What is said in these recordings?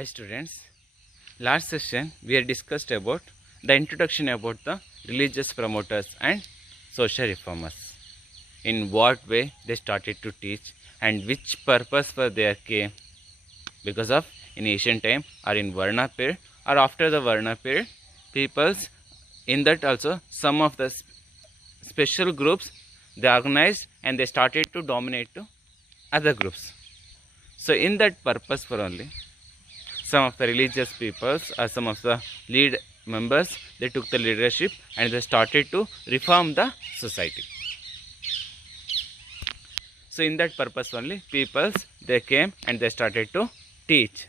Hi students, last session we had discussed about the introduction about the religious promoters and social reformers. In what way they started to teach and which purpose for their came, because of in ancient time or in Varna period or after the Varna period, peoples in that also some of the special groups they organized and they started to dominate to other groups. So in that purpose for only some of the religious peoples or some of the lead members they took the leadership and they started to reform the society. So in that purpose only peoples they came and they started to teach.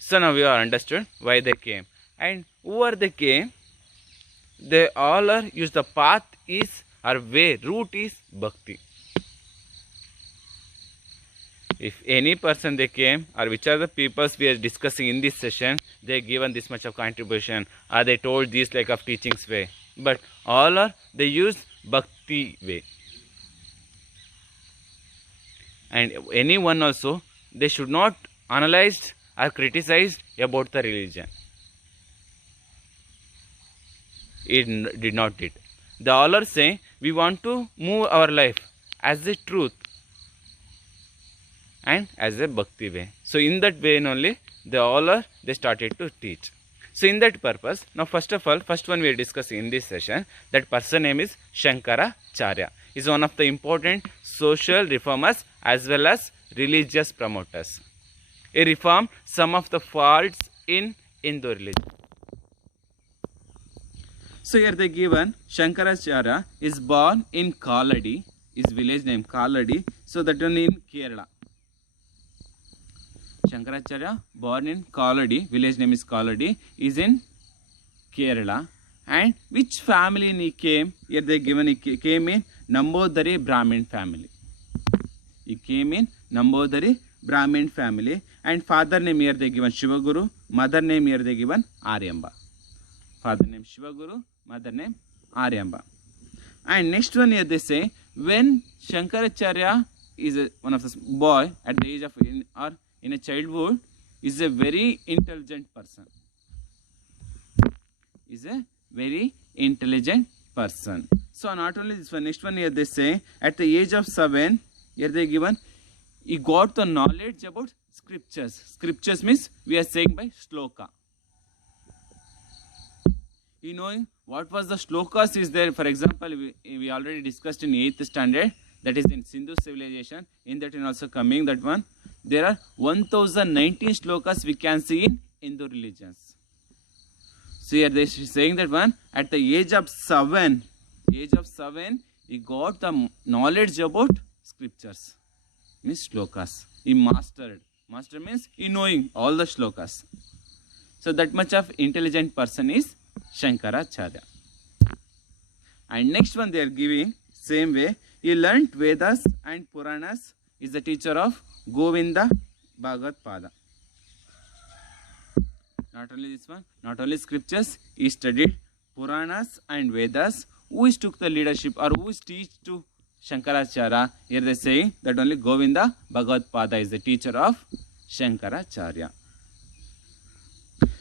So now we are understood why they came and whoever they came, they all are use the path is or way route is bhakti. If any person they came or which are the peoples we are discussing in this session, they given this much of contribution or they told this like of teachings way, but all are they use bhakti way. And anyone also they should not analyze or criticize about the religion. It did not did. They all are saying we want to move our life as a truth and as a bhakti way. So in that way only they started to teach. So in that purpose, now first of all, first one we are discussing in this session, that person name is Shankaracharya. Is one of the important social reformers as well as religious promoters. He reformed some of the faults in Hindu religion. So here they given Shankaracharya is born in Kaladi, his village name Kaladi, so that one in Kerala. Shankaracharya born in Kaladi, village name is Kaladi, is in Kerala. And which family he came? Here they given he came in Nambodari Brahmin family. He came in Nambodari Brahmin family, and father name here they given Shivaguru, mother name here they given Aryamba. Father name Shivaguru, mother name Aryamba. And next one here they say when Shankaracharya is one of the boy at the age of in a childhood is a very intelligent person. Is a very intelligent person. So not only this one, next one here they say at the age of 7, here they given he got the knowledge about scriptures. Scriptures means we are saying by shloka. You know what was the shlokas is there. For example, we already discussed in 8th standard, that is in Sindhu civilization. In that and also coming that one, there are 1019 shlokas we can see in Hindu religions. So here they are saying that one at the age of 7, he got the knowledge about scriptures. Means shlokas. He mastered. Master means he knowing all the shlokas. So that much of intelligent person is Shankaracharya. And next one they are giving same way. He learnt Vedas and Puranas. Is the teacher of Govinda Bhagavad Pada. Not only this one, not only scriptures, he studied Puranas and Vedas. Who is took the leadership or who is teach to Shankaracharya? Here they say that only Govinda Bhagavad Pada is the teacher of Shankaracharya.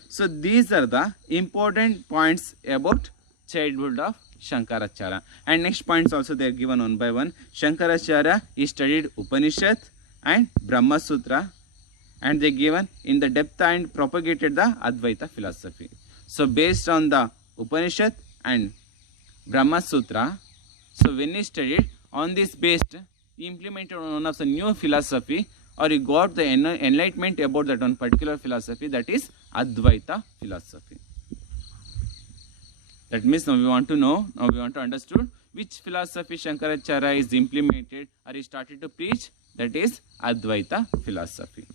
So these are the important points about childhood of Shankaracharya. And next points also they are given one by one. Shankaracharya he studied Upanishad and Brahma Sutra, and they given in the depth and propagated the Advaita philosophy. So based on the Upanishad and Brahma Sutra, so when he studied on this based, he implemented one of the new philosophy or he got the enlightenment about that one particular philosophy, that is Advaita philosophy. That means now we want to know, now we want to understand which philosophy Shankaracharya is implemented or he started to preach, that is Advaita philosophy.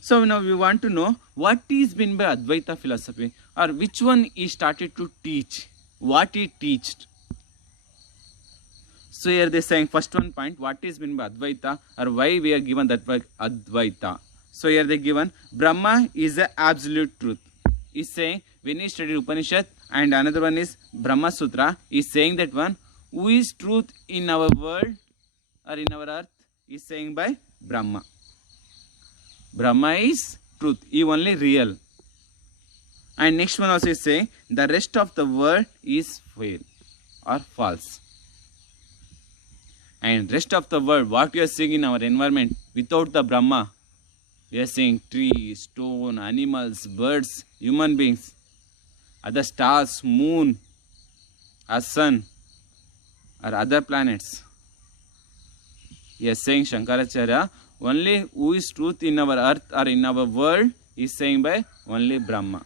So now we want to know what is meant by Advaita philosophy or which one he started to teach, what he taught. So here they are saying first one point, what is meant by Advaita or why we are given that word Advaita. So here they given Brahma is the absolute truth. He is saying when he studied Upanishad and another one is Brahma Sutra, he is saying that one who is truth in our world or in our earth is saying by Brahma. Brahma is truth. He only real. And next one also is saying the rest of the world is fail or false. And rest of the world, what we are seeing in our environment without the Brahma, we are seeing trees, stone, animals, birds, human beings, other stars, moon, our sun, or other planets. He is saying Shankaracharya, only who is truth in our earth or in our world is saying by only Brahma.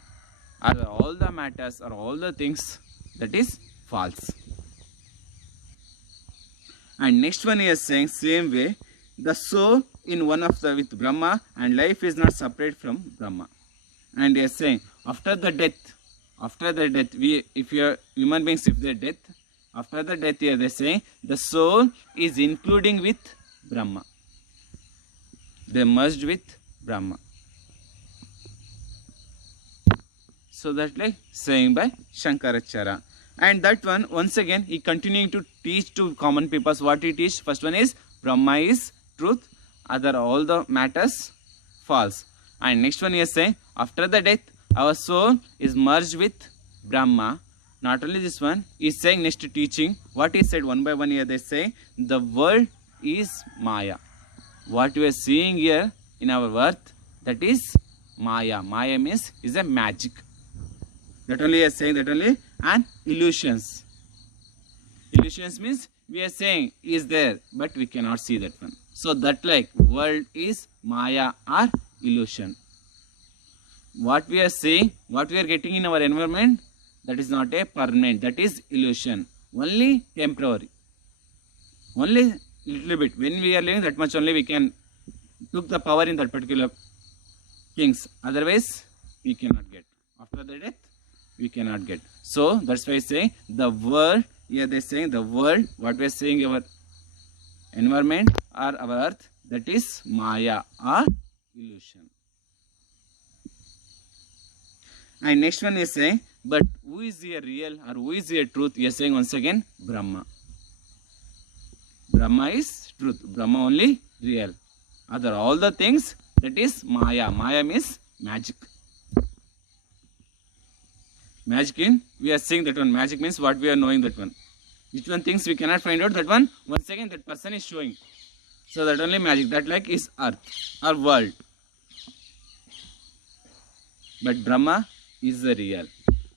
Are all the matters or all the things that is false. And next one he is saying same way, the soul in one of the with Brahma and life is not separate from Brahma. And he is saying after the death, we if you are human beings, if they death, after the death here they say the soul is including with Brahma. They merged with Brahma. So that like saying by Shankaracharya. And that one, once again, he continuing to teach to common people. What he teach? First one is Brahma is truth, other all the matters false. And next one he is saying after the death, our soul is merged with Brahma. Not only this one, he is saying next teaching, what he said one by one here, they say the world is Maya. What we are seeing here in our earth, that is Maya. Maya means is a magic. That only is saying that only and illusions. Illusions means we are saying is there, but we cannot see that one. So that like world is Maya or illusion. What we are seeing, what we are getting in our environment, that is not a permanent, that is illusion. Only temporary. Only little bit. When we are living, that much only we can took the power in that particular things. Otherwise, we cannot get. After the death, we cannot get. So that's why I say the world. Here they are saying the world. What we are saying our environment or our earth, that is Maya or illusion. And next one is saying, but who is the real or who is the truth? We are saying once again Brahma. Brahma is truth. Brahma only real. Other all the things, that is Maya. Maya means magic. Magic in, we are saying that one. Magic means what we are knowing that one. Which one things we cannot find out, that one, once again that person is showing. So that only magic. That like is earth or world. But Brahma is the real.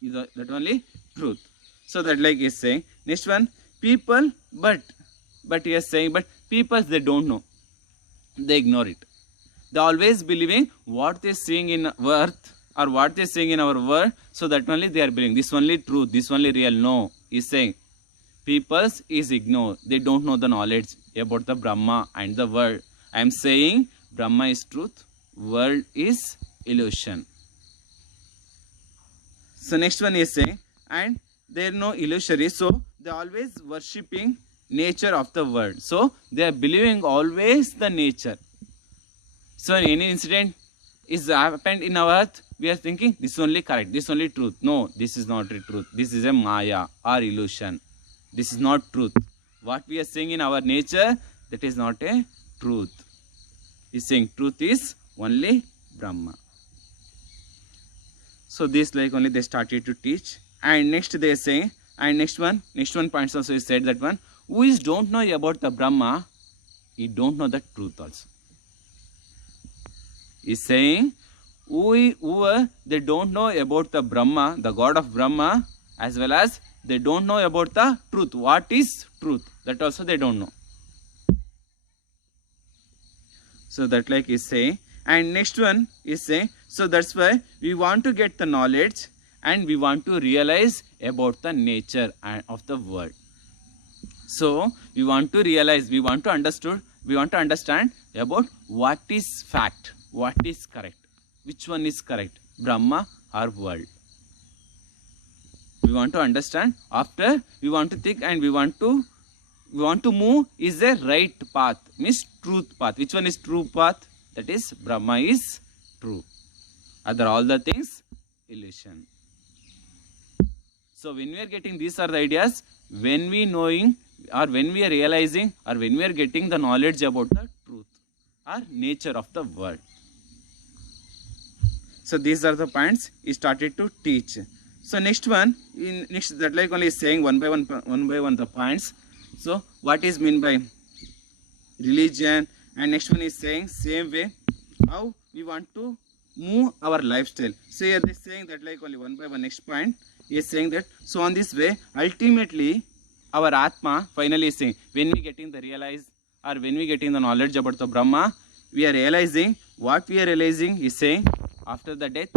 Is that only truth. So that like is saying. Next one, people, but he is saying, but people they don't know. They ignore it. They always believing what they seeing in earth or what they seeing in our world. So that only they are believing. This only truth. This only real. No. He's saying peoples is ignore. They don't know the knowledge about the Brahma and the world. I am saying Brahma is truth. World is illusion. So next one is saying, and there are no illusory. So they are always worshipping nature of the world. So they are believing always the nature. So any incident is happened in our earth, we are thinking this is only correct, this is only truth. No, this is not a truth. This is a Maya or illusion. This is not truth. What we are saying in our nature, that is not a truth. He's saying truth is only Brahma. So this like only they started to teach. And next they say, and next one points also is said that one, who is don't know about the Brahma, he don't know the truth also. He's saying, who they don't know about the Brahma, the God of Brahma, as well as they don't know about the truth. What is truth? That also they don't know. So that like is saying, and next one is saying, so that's why we want to get the knowledge and we want to realize about the nature of the world. So we want to realize, we want to understand about what is fact, what is correct, which one is correct, Brahma or world. We want to understand. After we want to think and we want to move is a right path, means truth path. Which one is true path? That is Brahma is true. Other all the things illusion. So when we are getting these are the ideas, when we knowing or when we are realizing or when we are getting the knowledge about the truth or nature of the world. So these are the points he started to teach. So next one, in next that like only is saying one by one the points. So what is mean by religion, and next one is saying same way how we want to move our lifestyle. So here they is saying that like only one by one. Next point is saying that so on this way ultimately our Atma finally is saying when we getting the realize or when we getting the knowledge about the Brahma, we are realizing what we are realizing is saying after the death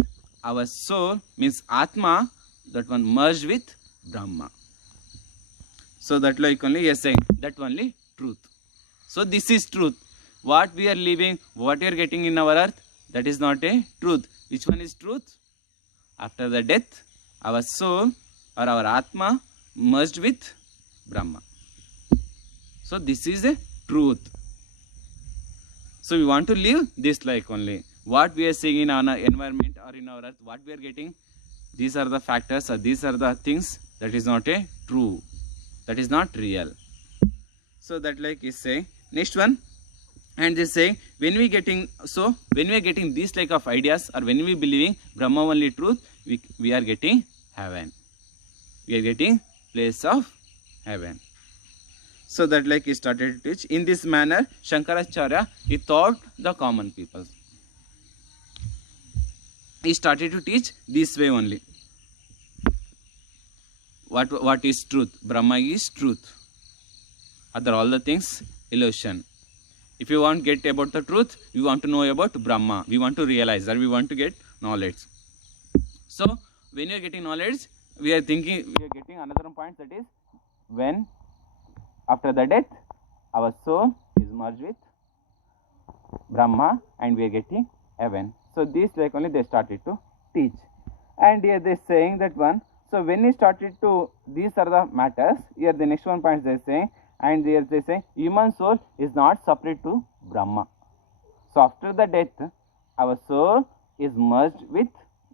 our soul means Atma, that one merged with Brahma. So that like only he is saying that only truth. So this is truth. What we are living, what we are getting in our earth, that is not a truth. Which one is truth? After the death, our soul or our Atma merged with Brahma. So this is a truth. So we want to live this like only. What we are seeing in our environment or in our earth, what we are getting, these are the factors or these are the things that is not a true. That is not real. So that like is saying next one, and they say when we getting these like of ideas or when we believing Brahma only truth, we are getting heaven. We are getting place of heaven. So that like he started to teach in this manner. Shankaracharya, he taught the common people. He started to teach this way only. What is truth? Brahma is truth. Other all the things illusion. If you want to get about the truth, we want to know about Brahma. We want to realize or we want to get knowledge. So when you are getting knowledge, we are getting another point, that is when after the death our soul is merged with Brahma and we are getting heaven. So this like only they started to teach. And here they are saying that one. So when he started to, these are the matters. Here the next one point they are saying, and here they say human soul is not separate to Brahma. So after the death our soul is merged with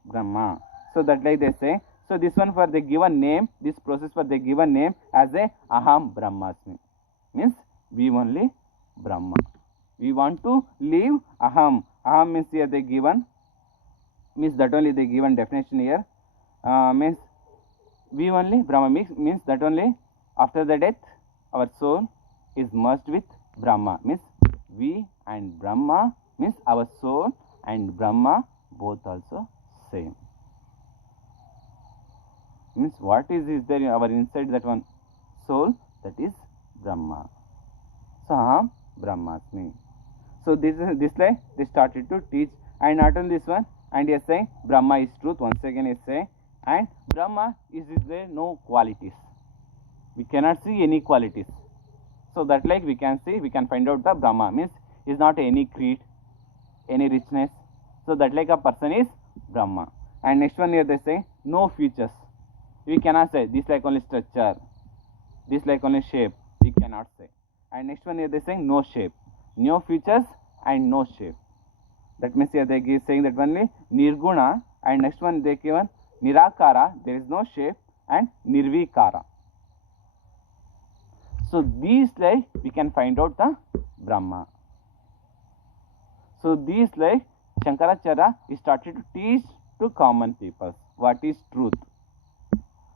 Brahma. So that like they say. So this one for the given name, this process for the given name as a Aham Brahmasmi, means we only Brahma. We want to leave Aham. Aham means here they given, means that only they given definition here, means we only Brahma, means that only after the death our soul is merged with Brahma, means we and Brahma, means our soul and Brahma both also same. Means what is there in our inside that one soul, that is Brahma. So Aham Brahmasmi. So this like they started to teach, and not only this one, and he is saying Brahma is truth. Once again he is saying, and Brahma is there no qualities. We cannot see any qualities. So that like we can see, we can find out the Brahma, means is not any creed, any richness. So that like a person is Brahma. And next one here they say no features. We cannot say this like only structure, this like only shape. We cannot say. And next one here they saying no shape, no features and no shape. That means here they give saying that only Nirguna, and next one they given Nirakara, there is no shape, and Nirvikara. So these like we can find out the Brahma. So these like Shankaracharya started to teach to common people what is truth.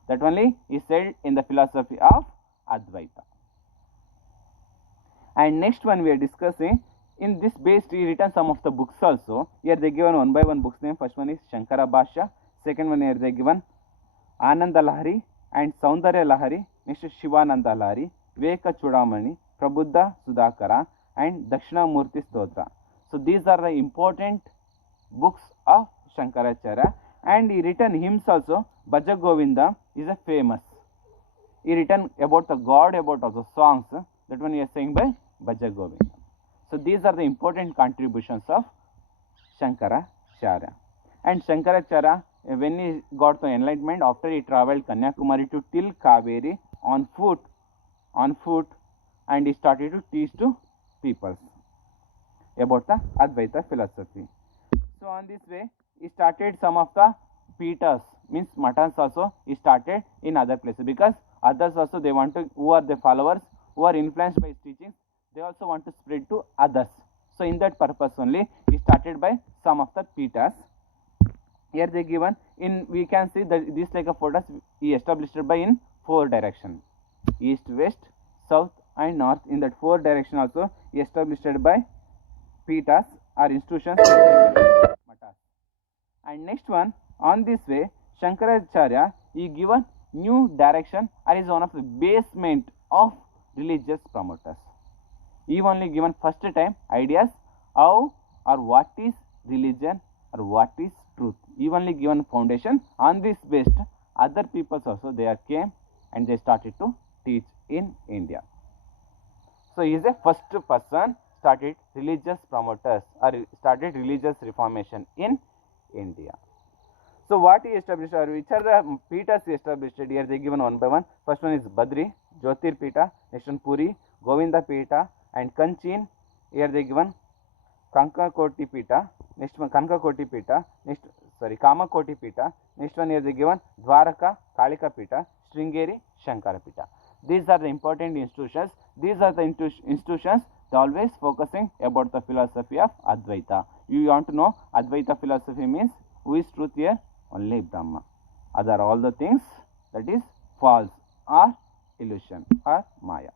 That only is said in the philosophy of Advaita. And next one we are discussing, in this base he written some of the books also. Here they given one by one books name. First one is Shankara Bhashya. Second one here they given Ananda Lahari and Saundarya Lahari. Next is Shivananda Lahari, Viveka Chudamani, Prabuddha Sudhakara and Dakshina Murti Stotra. So these are the important books of Shankaracharya. And he written hymns also. Bhaja Govinda is a famous. He written about the God, about also songs. That one he is saying by Bhaja Govinda. So these are the important contributions of Shankaracharya. And Shankaracharya, when he got the enlightenment, after he travelled Kanyakumari to till Kaveri on foot, and he started to teach to people about the Advaita philosophy. So on this way, he started some of the Peeters, means Mathas also he started in other places, because others also they want to, who are the followers, who are influenced by his teachings, they also want to spread to others. So in that purpose only he started by some of the Peeters. Here they given in, we can see that this like a photos he established by in 4 direction, east, west, south and north. In that 4 direction also he established by peethas or institutions, matas. And next one, on this way Shankaracharya he given new direction or is one of the basement of religious promoters. He only given first time ideas how or what is religion or what is truth. He only given foundation. On this based, other peoples also they are came and they started to teach in India. So he is a first person started religious promoters or started religious reformation in India. So what he established, or which are the peethas he established? Here they given one by one. First one is Badri, Jyotir Peetha, next one Puri, Govinda Peetha and Kanchin. Here they given Kankakoti Peetha, next one Kankakoti Peetha, next Kamakoti Peetha, next one here they given Dwaraka, Kalika Peetha, Sringeri, Shankara Peetha. These are the important institutions. These are the institutions they always focusing about the philosophy of Advaita. You want to know Advaita philosophy means who is truth here? Only Brahma. Other all the things that is false or illusion or Maya.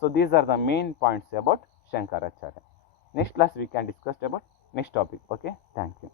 So these are the main points about Shankaracharya. Next class we can discuss about next topic. Okay, thank you.